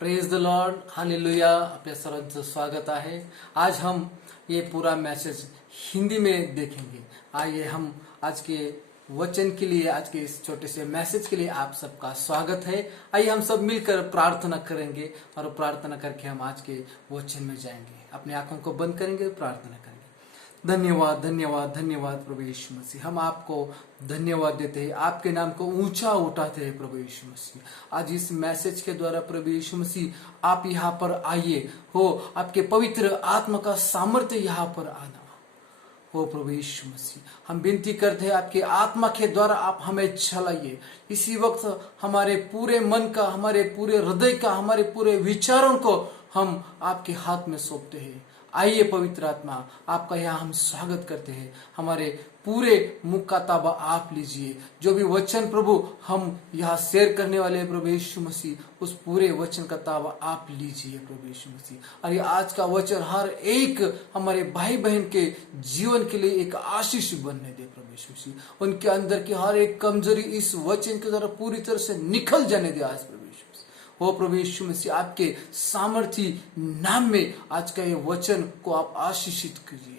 Praise the Lord, hallelujah. आपल्या सर्वांचं स्वागत आहे। आज हम ये पूरा मैसेज हिंदी में देखेंगे। आइए हम आज के वचन के लिए, आज के इस छोटे से मैसेज के लिए आप सबका स्वागत है। आइए हम सब मिलकर प्रार्थना करेंगे और प्रार्थना करके हम आज के वचन में जाएंगे। अपनी आंखों को बंद करेंगे, प्रार्थना करेंगे। धन्यवाद धन्यवाद धन्यवाद प्रभु यीशु मसीह, हम आपको धन्यवाद देते हैं, आपके नाम को ऊंचा उठाते हैं प्रभु यीशु मसीह। आज इस मैसेज के द्वारा प्रभु यीशु मसीह आप यहाँ पर आइए हो, आपके पवित्र आत्मा का सामर्थ्य यहाँ पर आना हो प्रभु यीशु मसीह। हम विनती करते हैं आपके आत्मा के द्वारा आप हमें चलाइए। इसी वक्त हमारे पूरे मन का, हमारे पूरे हृदय का, हमारे पूरे विचारों को हम आपके हाथ में सौंपते हैं। आइए पवित्र आत्मा, आपका यहाँ हम स्वागत करते हैं। हमारे पूरे मुख का ताबा आप लीजिए। जो भी वचन प्रभु हम यहाँ शेयर करने वाले हैं प्रभु यीशु मसीह, उस पूरे वचन का ताबा आप लीजिए प्रभु यीशु मसीह। और ये आज का वचन हर एक हमारे भाई बहन के जीवन के लिए एक आशीष बनने दे प्रभु यीशु मसीह। उनके अंदर की हर एक कमजोरी इस वचन के द्वारा पूरी तरह से निकल जाने दे आज प्रभु यीशु मसीह। हो प्रभु यीशु मसीह, आपके सामर्थी नाम में आज का ये वचन को आप आशीषित कीजिए।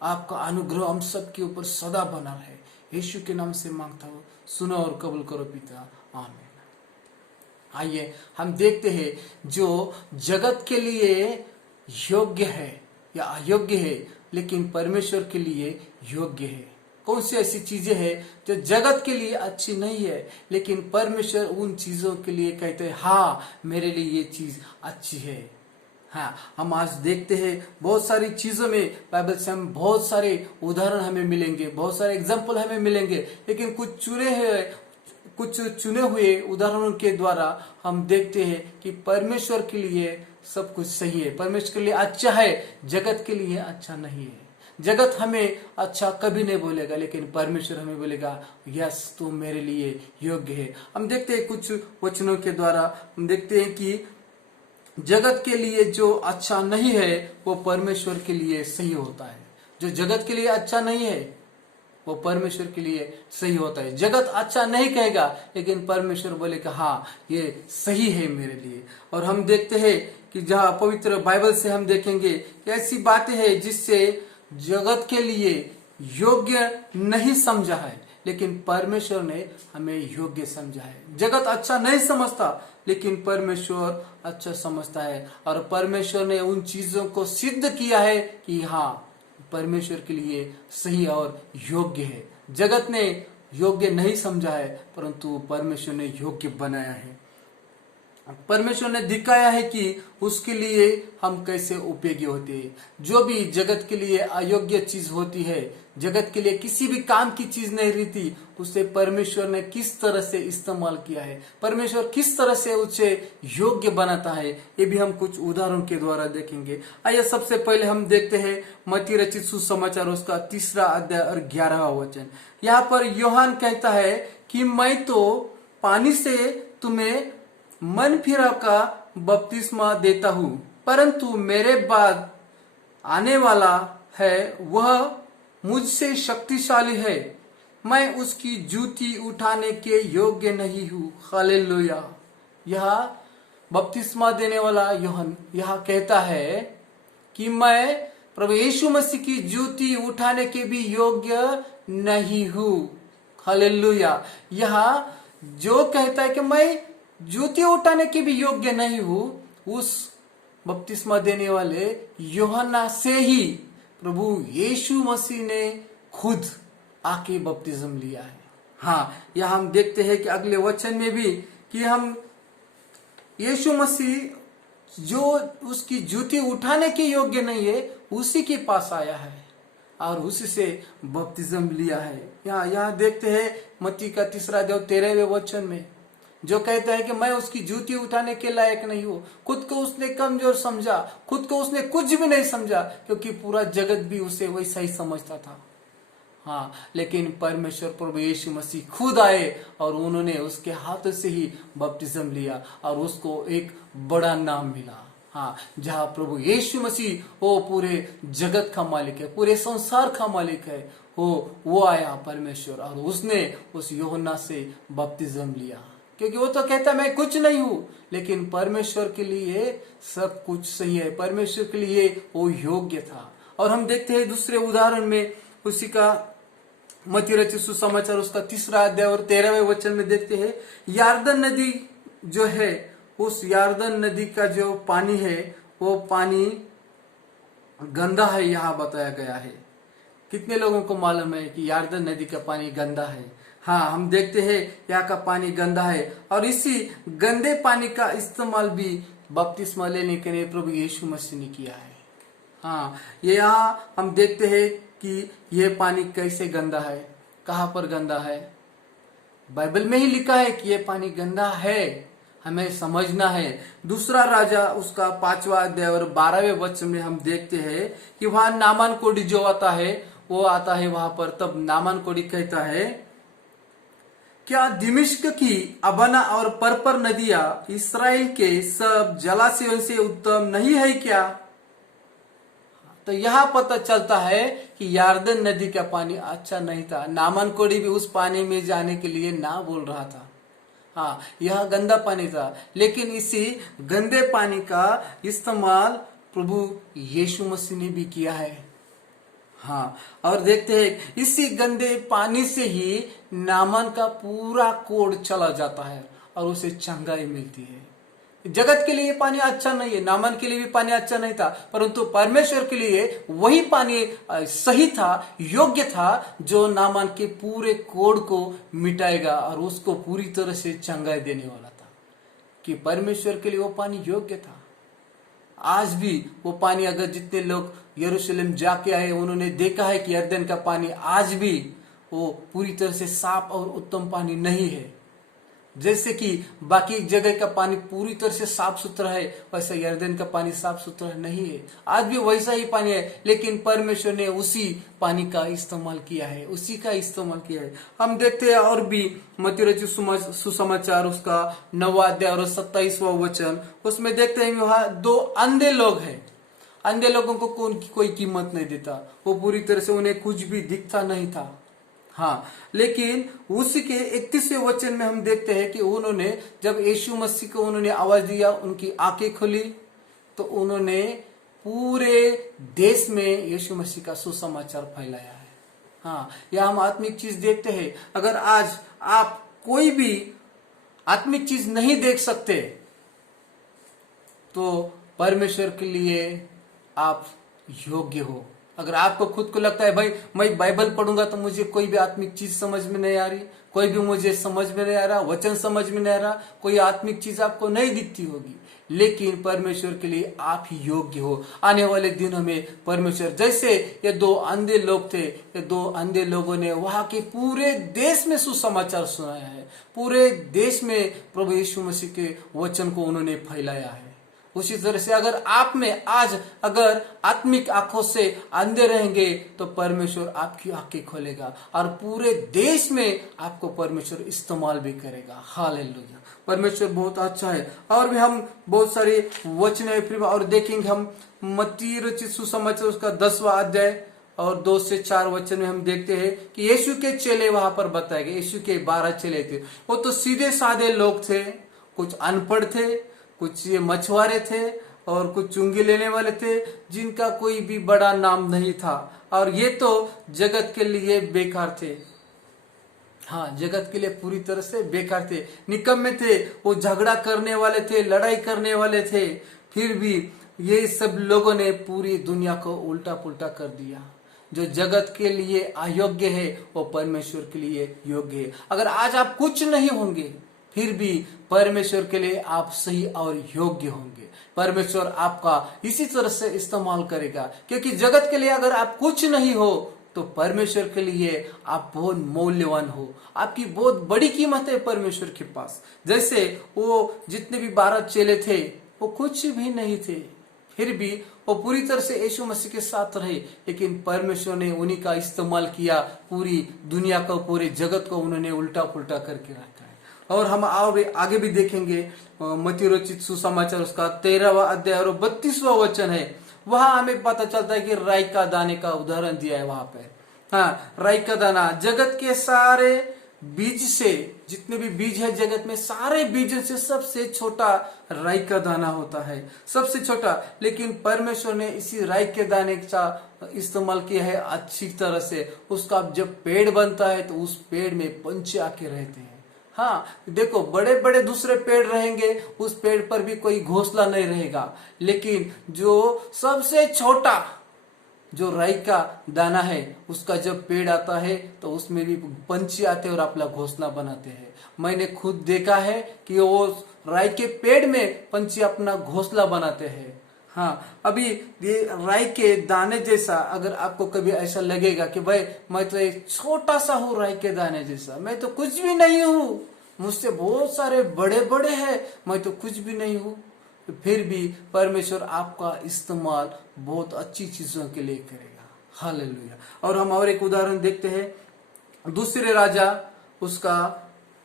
आपका अनुग्रह हम सब के ऊपर सदा बना रहे। यीशु के नाम से मांगता हूँ, सुनो और कबूल करो पिता, आमीन। आइए हम देखते हैं जो जगत के लिए योग्य है या अयोग्य है, लेकिन परमेश्वर के लिए योग्य है। कौन सी ऐसी चीजें हैं जो जगत के लिए अच्छी नहीं है, लेकिन परमेश्वर उन चीजों के लिए कहते हैं हाँ मेरे लिए ये चीज अच्छी है। हाँ, हम आज देखते हैं बहुत सारी चीजों में बाइबल से हम बहुत सारे उदाहरण हमें मिलेंगे, बहुत सारे एग्जाम्पल हमें मिलेंगे, लेकिन कुछ चुने हुए उदाहरणों के द्वारा हम देखते हैं कि परमेश्वर के लिए सब कुछ सही है, परमेश्वर के लिए अच्छा है, जगत के लिए अच्छा नहीं है। जगत हमें अच्छा कभी नहीं बोलेगा, लेकिन परमेश्वर हमें बोलेगा यस तू मेरे लिए योग्य है। हम देखते हैं कुछ वचनों के द्वारा हम देखते हैं कि जगत के लिए जो अच्छा नहीं है वो परमेश्वर के लिए सही होता है। जो जगत के लिए अच्छा नहीं है वो परमेश्वर के लिए सही होता है। जगत अच्छा नहीं कहेगा, लेकिन परमेश्वर बोलेगा हाँ ये सही है मेरे लिए। और हम देखते हैं कि जहाँ पवित्र बाइबल से हम देखेंगे कि ऐसी बातें हैं जिससे जगत के लिए योग्य नहीं समझा है, लेकिन परमेश्वर ने हमें योग्य समझा है। जगत अच्छा नहीं समझता, लेकिन परमेश्वर अच्छा समझता है। और परमेश्वर ने उन चीजों को सिद्ध किया है कि हाँ परमेश्वर के लिए सही और योग्य है। जगत ने योग्य नहीं समझा है, परंतु परमेश्वर ने योग्य बनाया है। परमेश्वर ने दिखाया है कि उसके लिए हम कैसे उपयोगी होते हैं। जो भी जगत के लिए अयोग्य चीज होती है, जगत के लिए किसी भी काम की चीज नहीं रहती, उसे परमेश्वर ने किस तरह से इस्तेमाल किया है, परमेश्वर किस तरह से उसे योग्य बनाता है, ये भी हम कुछ उदाहरणों के द्वारा देखेंगे। आइए सबसे पहले हम देखते हैं मत्ती रचित सुसमाचार उसका 3 अध्याय और 11वां वचन। यहाँ पर यूहन्ना कहता है कि मैं तो पानी से तुम्हें मन फिरा का बपतिस्मा देता हूं, परंतु मेरे बाद आने वाला है वह मुझसे शक्तिशाली है, मैं उसकी जूती उठाने के योग्य नहीं हूं। हालेलुया। यह बपतिस्मा देने वाला यूहन्ना यह कहता है कि मैं प्रभु यीशु मसीह की जूती उठाने के भी योग्य नहीं हूं। हालेलुया। यह जो कहता है कि मैं जूती उठाने के भी योग्य नहीं हूं, उस बपतिस्मा देने वाले यूहन्ना से ही प्रभु यीशु मसीह ने खुद आके बपतिस्म लिया है। हाँ, यह हम देखते हैं कि अगले वचन में भी कि हम यीशु मसीह जो उसकी जूती उठाने के योग्य नहीं है, उसी के पास आया है और उसी से बपतिस्म लिया है। यहाँ देखते हैं मत्ती का 3 अध्याय 13वें वचन में, जो कहता है कि मैं उसकी जूती उठाने के लायक नहीं हूं। खुद को उसने कमजोर समझा, खुद को उसने कुछ भी नहीं समझा, क्योंकि पूरा जगत भी उसे वैसा ही समझता था। हाँ, लेकिन परमेश्वर प्रभु यीशु मसीह खुद आए और उन्होंने उसके हाथों से ही बपतिस्म लिया और उसको एक बड़ा नाम मिला। हाँ, जहाँ प्रभु यीशु मसीह वो पूरे जगत का मालिक है, पूरे संसार का मालिक है, वो आया परमेश्वर और उसने उस यूहन्ना से बपतिस्म लिया। क्योंकि वो तो कहता है मैं कुछ नहीं हूं, लेकिन परमेश्वर के लिए सब कुछ सही है, परमेश्वर के लिए वो योग्य था। और हम देखते हैं दूसरे उदाहरण में उसी का मत्ती रचित सुसमाचार उसका 3 अध्याय और 13वें वचन में देखते हैं, यारदन नदी जो है, उस यारदन नदी का जो पानी है वो पानी गंदा है, यहां बताया गया है। कितने लोगों को मालूम है कि यारदन नदी का पानी गंदा है? हाँ, हम देखते हैं यहाँ का पानी गंदा है, और इसी गंदे पानी का इस्तेमाल भी बपतिस्मा लेने के लिए प्रभु यीशु मसीह ने किया है। हाँ, ये यहाँ हम देखते हैं कि यह पानी कैसे गंदा है, कहाँ पर गंदा है। बाइबल में ही लिखा है कि यह पानी गंदा है, हमें समझना है। दूसरा राजा उसका 5वां अध्याय और 12वें वचन में हम देखते हैं कि वहां नामान कोड़ी जो आता है वो आता है वहां पर। तब नामान कोड़ी कहता है, क्या दिमिश्क की अबना और परपर नदियां इस्राएल के सब जलाशयों से उत्तम नहीं है क्या? तो यहां पता चलता है कि यारदन नदी का पानी अच्छा नहीं था। नामान कोड़ी भी उस पानी में जाने के लिए ना बोल रहा था। हाँ, यह गंदा पानी था, लेकिन इसी गंदे पानी का इस्तेमाल प्रभु यीशु मसीह ने भी किया है। हाँ, और देखते हैं इसी गंदे पानी से ही नामान का पूरा कोड चला जाता है और उसे चंगाई मिलती है। जगत के लिए पानी अच्छा नहीं है, नामान के लिए भी पानी अच्छा नहीं था, परंतु परमेश्वर के लिए वही पानी सही था, योग्य था, जो नामान के पूरे कोड को मिटाएगा और उसको पूरी तरह से चंगाई देने वाला था। कि परमेश्वर के लिए वो पानी योग्य था। आज भी वो पानी, अगर जितने लोग यरूशलेम जाके आए उन्होंने देखा है कि यरदन का पानी आज भी वो पूरी तरह से साफ और उत्तम पानी नहीं है। जैसे कि बाकी जगह का पानी पूरी तरह से साफ सुथरा है, वैसा यरदन का पानी साफ सुथरा नहीं है। आज भी वैसा ही पानी है, लेकिन परमेश्वर ने उसी पानी का इस्तेमाल किया है, उसी का इस्तेमाल किया है। हम देखते हैं और भी मत्ती रचित सुसमाचार उसका 9वां अध्याय और 27वां वचन, उसमें देखते हैं वहां 2 अंधे लोग हैं। अंधे लोगों को कोई कीमत नहीं देता, वो पूरी तरह से उन्हें कुछ भी दिखता नहीं था। हाँ, लेकिन उसी के 31वें वचन में हम देखते हैं कि उन्होंने जब यीशु मसीह को उन्होंने आवाज दिया, उनकी आंखें खुली, तो उन्होंने पूरे देश में यीशु मसीह का सुसमाचार फैलाया है। हाँ, यह हम आत्मिक चीज देखते हैं। अगर आज आप कोई भी आत्मिक चीज नहीं देख सकते, तो परमेश्वर के लिए आप योग्य हो। अगर आपको खुद को लगता है भाई मैं बाइबल पढ़ूंगा तो मुझे कोई भी आत्मिक चीज समझ में नहीं आ रही, कोई भी मुझे समझ में नहीं आ रहा, वचन समझ में नहीं आ रहा, कोई आत्मिक चीज आपको नहीं दिखती होगी, लेकिन परमेश्वर के लिए आप ही योग्य हो। आने वाले दिनों में परमेश्वर, जैसे ये 2 अंधे लोग थे, ये 2 अंधे लोगों ने वहां के पूरे देश में सुसमाचार सुनाया है, पूरे देश में प्रभु यीशु मसीह के वचन को उन्होंने फैलाया है। उसी तरह से अगर आप में आज अगर आत्मिक आंखों से अंधे रहेंगे, तो परमेश्वर आपकी आंखें खोलेगा और पूरे देश में आपको परमेश्वर इस्तेमाल भी करेगा। हालेलुया, परमेश्वर बहुत अच्छा है। और भी हम बहुत सारे वचन है और देखेंगे हम मत्ती रचित सुसमाचार उसका 10वां अध्याय और 2 से 4 वचन में हम देखते हैं कि यीशु के चेले वहां पर बताए गए। यीशु के 12 चेले थे, वो तो सीधे साधे लोग थे, कुछ अनपढ़ थे, कुछ ये मछुआरे थे और कुछ चुंगी लेने वाले थे, जिनका कोई भी बड़ा नाम नहीं था, और ये तो जगत के लिए बेकार थे। हाँ, जगत के लिए पूरी तरह से बेकार थे, निकम्मे थे, वो झगड़ा करने वाले थे, लड़ाई करने वाले थे। फिर भी ये सब लोगों ने पूरी दुनिया को उल्टा पुल्टा कर दिया। जो जगत के लिए अयोग्य है वो परमेश्वर के लिए योग्य है। अगर आज आप कुछ नहीं होंगे, फिर भी परमेश्वर के लिए आप सही और योग्य होंगे। परमेश्वर आपका इसी तरह से इस्तेमाल करेगा, क्योंकि जगत के लिए अगर आप कुछ नहीं हो तो परमेश्वर के लिए आप बहुत मूल्यवान हो, आपकी बहुत बड़ी कीमत है परमेश्वर के पास। जैसे वो जितने भी 12 चेले थे वो कुछ भी नहीं थे, फिर भी वो पूरी तरह से यीशु मसीह के साथ रहे, लेकिन परमेश्वर ने उन्हीं का इस्तेमाल किया, पूरी दुनिया को, पूरे जगत को उन्होंने उल्टा पुल्टा करके रखा है। और हम आगे भी देखेंगे मत्ती रचित सुसमाचार उसका 13वां अध्याय और 32वां वचन है, वहां हमें पता चलता है कि राई का दाने का उदाहरण दिया है वहां पे। हाँ, राई का दाना जगत के सारे बीज से, जितने भी बीज है जगत में, सारे बीजों से सबसे छोटा राई का दाना होता है, सबसे छोटा। लेकिन परमेश्वर ने इसी राई के दाने का इस्तेमाल किया है अच्छी तरह से। उसका जब पेड़ बनता है तो उस पेड़ में पंछी आके रहते हैं। हाँ देखो, बड़े बड़े दूसरे पेड़ रहेंगे, उस पेड़ पर भी कोई घोंसला नहीं रहेगा, लेकिन जो सबसे छोटा जो राई का दाना है उसका जब पेड़ आता है तो उसमें भी पंछी आते हैं और अपना घोंसला बनाते हैं। मैंने खुद देखा है कि वो राई के पेड़ में पंछी अपना घोंसला बनाते हैं। हाँ, अभी ये राई के दाने जैसा अगर आपको कभी ऐसा लगेगा कि भाई मैं तो एक छोटा सा हूँ, राई के दाने जैसा, मैं तो कुछ भी नहीं हूँ, मुझसे बहुत सारे बड़े बड़े हैं, मैं तो कुछ भी नहीं हूँ, फिर भी परमेश्वर आपका इस्तेमाल बहुत अच्छी चीजों के लिए करेगा। हालेलुया। और हम और एक उदाहरण देखते हैं, दूसरे राजा उसका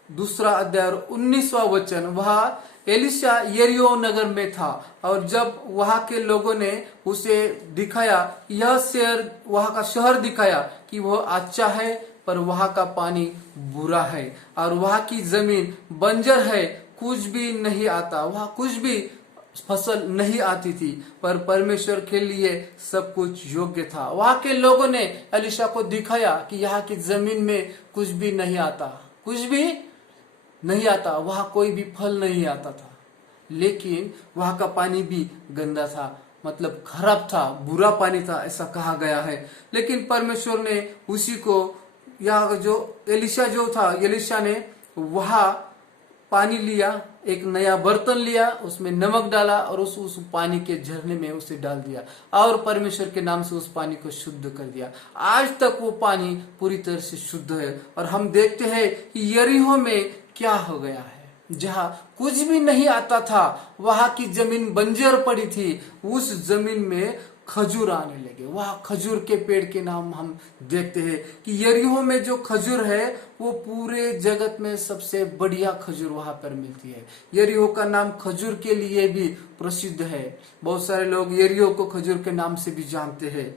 2 अध्याय 19वां वचन। वहां एलिशा यरीहो नगर में था, और जब वहां के लोगों ने उसे दिखाया, यह शहर, वहां का शहर दिखाया कि वह अच्छा है पर वहां का पानी बुरा है, और वहां की जमीन बंजर है, कुछ भी नहीं आता, वहां कुछ भी फसल नहीं आती थी, पर परमेश्वर के लिए सब कुछ योग्य था। वहां के लोगों ने एलिशा को दिखाया कि यहाँ की जमीन में कुछ भी नहीं आता, कुछ भी नहीं आता, वहां कोई भी फल नहीं आता था, लेकिन वहां का पानी भी गंदा था, मतलब खराब था, बुरा पानी था, ऐसा कहा गया है। लेकिन परमेश्वर ने उसी को, या जो एलिशा ने वहां पानी लिया, एक नया बर्तन लिया, उसमें नमक डाला और उस पानी के झरने में उसे डाल दिया, और परमेश्वर के नाम से उस पानी को शुद्ध कर दिया। आज तक वो पानी पूरी तरह से शुद्ध है। और हम देखते हैं कि यरीहो में क्या हो गया है, जहां कुछ भी नहीं आता था, वहां की जमीन बंजर पड़ी थी, उस जमीन में खजूर आने लगे। वह खजूर के पेड़ के नाम हम देखते हैं कि यरीहो में जो खजूर है वो पूरे जगत में सबसे बढ़िया खजूर वहां पर मिलती है। यरीहो का नाम खजूर के लिए भी प्रसिद्ध है, बहुत सारे लोग यरीहो को खजूर के नाम से भी जानते हैं।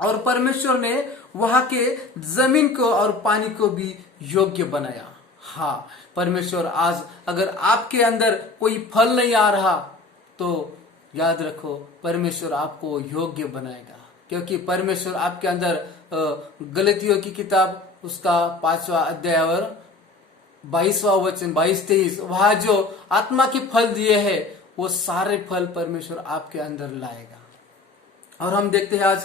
और परमेश्वर ने वहां के जमीन को और पानी को भी योग्य बनाया। हाँ, परमेश्वर आज अगर आपके अंदर कोई फल नहीं आ रहा तो याद रखो, परमेश्वर आपको योग्य बनाएगा, क्योंकि परमेश्वर आपके अंदर गलतियों की किताब उसका 5वां अध्याय और 22वां वचन 22-23, वहां जो आत्मा के फल दिए हैं वो सारे फल परमेश्वर आपके अंदर लाएगा। और हम देखते हैं आज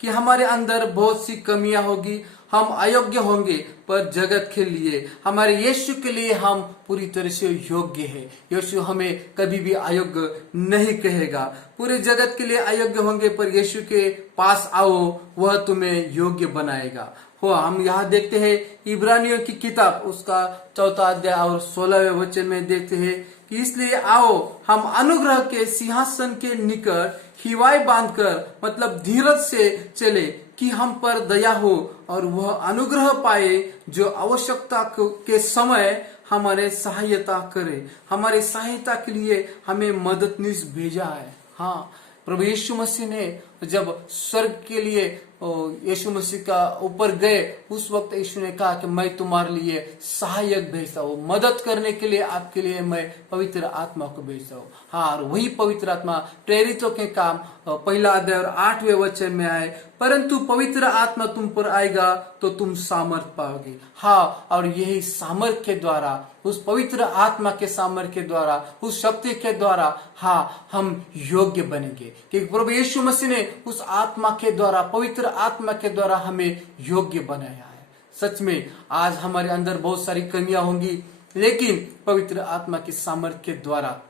कि हमारे अंदर बहुत सी कमियां होगी, हम अयोग्य होंगे, पर जगत के लिए, हमारे यीशु के लिए हम पूरी तरह से योग्य है। यीशु हमें कभी भी अयोग्य नहीं कहेगा। पूरे जगत के लिए अयोग्य होंगे, पर यीशु के पास आओ, वह तुम्हें योग्य बनाएगा। हो, हम यहाँ देखते हैं इब्रानियों की किताब उसका 4वां अध्याय और 16वें वचन में देखते हैं कि इसलिए आओ हम अनुग्रह के सिंहासन के निकट हिवाई बांधकर, मतलब धीरज से चले, कि हम पर दया हो और वह अनुग्रह पाए जो आवश्यकता के समय हमारे सहायता करे। हमारी सहायता के लिए हमें मददनीश भेजा है। हाँ, प्रभु यीशु मसीह ने जब स्वर्ग के लिए यीशु मसीह का ऊपर गए, उस वक्त यीशु ने कहा कि मैं तुम्हारे लिए सहायक भेजता हूँ, मदद करने के लिए आपके लिए मैं पवित्र आत्मा को भेजता हूँ। हाँ, और वही पवित्र आत्मा प्रेरितों के काम 1 अध्याय और 8वें वचन में आए, परंतु पवित्र आत्मा तुम पर आएगा तो तुम सामर्थ पाओगे। हाँ, और यही सामर्थ के द्वारा, उस पवित्र आत्मा के सामर्थ के द्वारा, उस शक्ति के द्वारा, हाँ, हम योग्य बनेंगे, क्योंकि प्रभु यीशु मसीह ने उस आत्मा के द्वारा, पवित्र आत्मा के द्वारा हमें योग्य बनाया है। सच में आज हमारे अंदर बहुत सारी कमियां होंगी, लेकिन पवित्र आत्मा के सामर्थ के द्वारा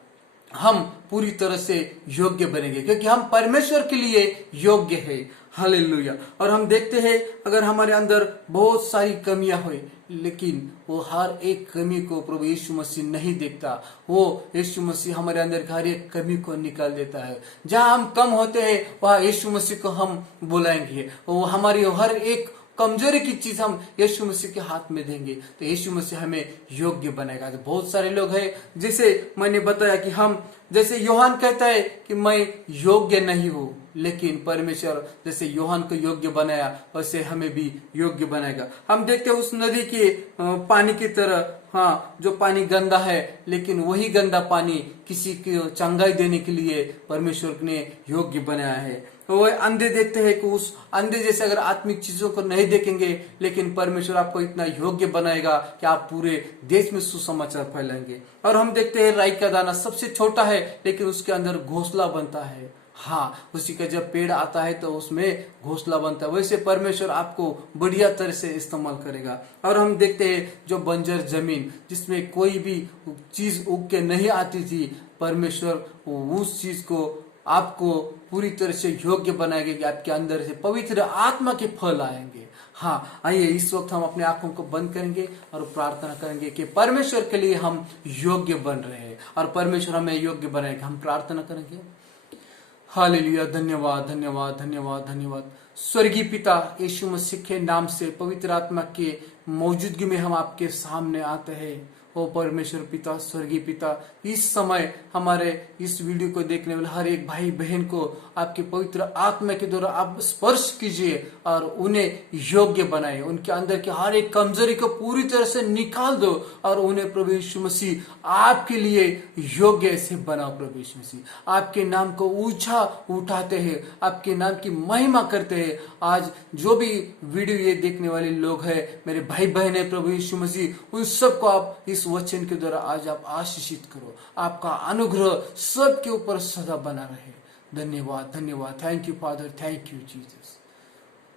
हम पूरी तरह से योग्य बनेंगे, क्योंकि हम परमेश्वर के लिए योग्य है। हालेलुया। और हम देखते हैं अगर हमारे अंदर बहुत सारी कमियां हुई, लेकिन वो हर एक कमी को प्रभु यीशु मसीह नहीं देखता। वो यीशु मसीह हमारे अंदर हर एक कमी को निकाल देता है। जहां हम कम होते हैं वहां यीशु मसीह को हम बुलाएंगे, वो हमारी हर एक कमजोरी की चीज हम यीशु मसीह के हाथ में देंगे तो यीशु मसीह हमें योग्य बनाएगा। तो बहुत सारे लोग हैं, जैसे मैंने बताया कि हम, जैसे यूहन्ना कहता है कि मैं योग्य नहीं हूं, लेकिन परमेश्वर जैसे यूहन्ना को योग्य बनाया वैसे हमें भी योग्य बनाएगा। हम देखते हैं उस नदी के पानी की तरह, हाँ, जो पानी गंदा है, लेकिन वही गंदा पानी किसी को चंगाई देने के लिए परमेश्वर ने योग्य बनाया है। वो अंधे देखते हैं कि उस अंधे जैसे अगर आत्मिक चीजों को नहीं देखेंगे, लेकिन परमेश्वर आपको इतना योग्य बनाएगा कि आप पूरे देश में सुसमाचार फैलाएंगे। और हम देखते हैं राई का दाना सबसे छोटा है, लेकिन उसके अंदर घोंसला बनता है। हाँ, उसी का जब पेड़ आता है तो उसमें घोंसला बनता है। वैसे परमेश्वर आपको बढ़िया तरह से इस्तेमाल करेगा। और हम देखते हैं जो बंजर जमीन जिसमें कोई भी चीज उग के नहीं आती थी, परमेश्वर उस चीज को आपको पूरी तरह से योग्य बनाएंगे कि आपके अंदर से पवित्र आत्मा के फल आएंगे। हाँ, आइए इस वक्त हम अपने आंखों को बंद करेंगे और प्रार्थना करेंगे कि परमेश्वर के लिए हम योग्य बन रहे हैं और परमेश्वर हमें योग्य बनाएगा। हम प्रार्थना करेंगे। हालेलुया, धन्यवाद धन्यवाद धन्यवाद धन्यवाद। स्वर्गीय पिता, यीशु मसीह के नाम से पवित्र आत्मा के मौजूदगी में हम आपके सामने आते हैं। ओ परमेश्वर पिता, स्वर्गीय पिता, इस समय हमारे इस वीडियो को देखने वाले हर एक भाई बहन को आपके पवित्र आत्मा के द्वारा आप स्पर्श कीजिए और उन्हें योग्य बनाए। उनके अंदर के हर एक कमजोरी को पूरी तरह से निकाल दो और उन्हें प्रभु यीशु मसीह आपके लिए योग्य से बनाओ। प्रभु यीशु मसीह आपके नाम को ऊंचा उठाते हैं, आपके नाम की महिमा करते हैं। आज जो भी वीडियो ये देखने वाले लोग हैं, मेरे भाई बहन है, प्रभु यीशु मसीह, उन सबको आप इस वचन के द्वारा आज आप आशीषित करो। आपका अनुग्रह सबके ऊपर सदा बना रहे। धन्यवाद धन्यवाद। Thank you father, thank you Jesus.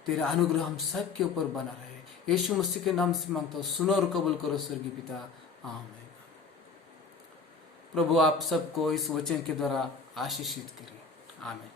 तेरा अनुग्रह हम सबके ऊपर बना रहे। यीशु मसीह के नाम से मांगता हूँ, सुनो और कबूल करो स्वर्गीय पिता, आमीन। प्रभु आप सबको इस वचन के द्वारा आशीषित करें, आमीन।